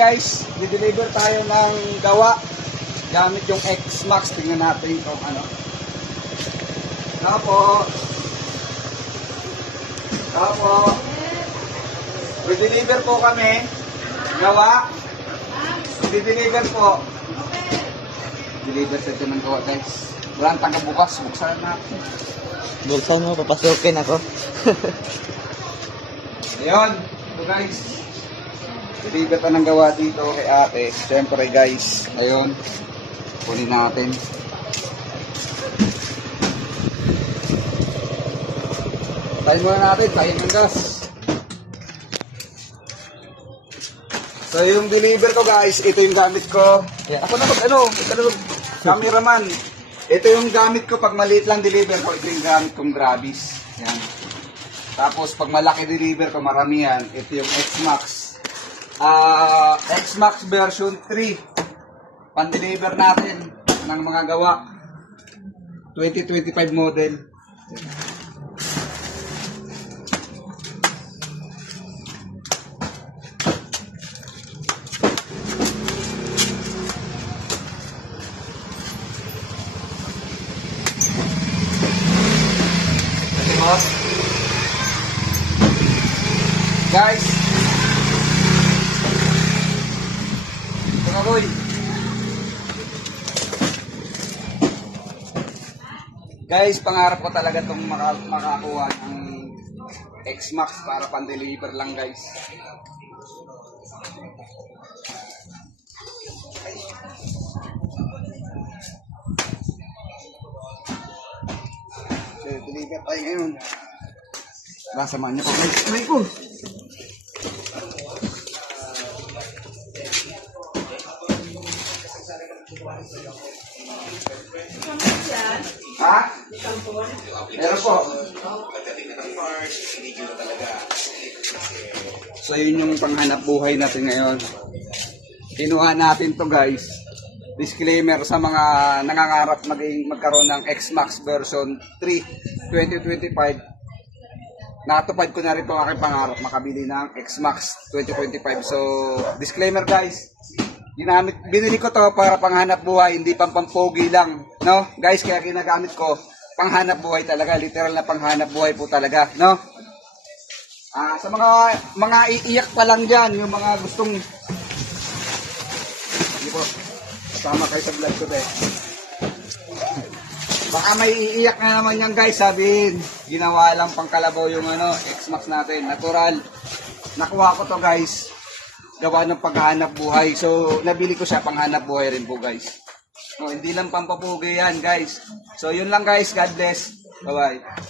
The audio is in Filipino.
guys, di-deliver tayo ng gawa gamit yung X-Max. Tingnan natin kung ano. Tapos di-deliver po kami gawa. Di-deliver po. Deliver sa ito ng gawa guys. Walang taga bukas, buksan natin. Bulsan mo, papasukin ako. Ayun, ito guys. Deliver pa ng gawa dito kay ate. Siyempre guys, ayun. Kunin natin. Tayo muna natin, tayo ng gas. So yung deliver ko guys, ito yung gamit ko. Yeah. Ako na cameraman. Ito yung gamit ko pag maliit lang deliver ko, ito yung gamit kong Grabis. Yan. Tapos pag malaki deliver ko, maramihan, ito yung X-Max. X-Max version 3. Pan-deliver natin ng mga gawa. 2025 model. Guys, Tumagoy. Guys, pangarap ko talaga itong makakuha ng X-Max para pan-deliver lang guys. So, deliver tayo ngayon. Samahan niyo ko guys. Try ko. Ha? Meron po. So yun yung panghanap buhay natin ngayon. Kinuha natin to guys. Disclaimer sa mga nangangarap magkaroon ng X-Max version 3 2025. Natupad ko na rin po aking pangarap makabili ng X-Max 2025. So disclaimer guys. Binili ko to para panghanap buhay, hindi pampogi lang, no? Guys, kaya ginagamit ko panghanap buhay talaga, literal na panghanap buhay po talaga, no? Sa mga iiyak pa lang diyan, yung mga gustong hindi po kasama kayo sa vlog ko eh. Baka may iiyak na naman yan guys, sabihin, ginawa lang pangkalabaw yung X-Max natin, natural. Nakuha ko to guys. Gawa ng paghahanap buhay. So, nabili ko siya panghanap buhay rin po guys. So, hindi lang pampapugi yan guys. So, yun lang guys. God bless. Bye-bye.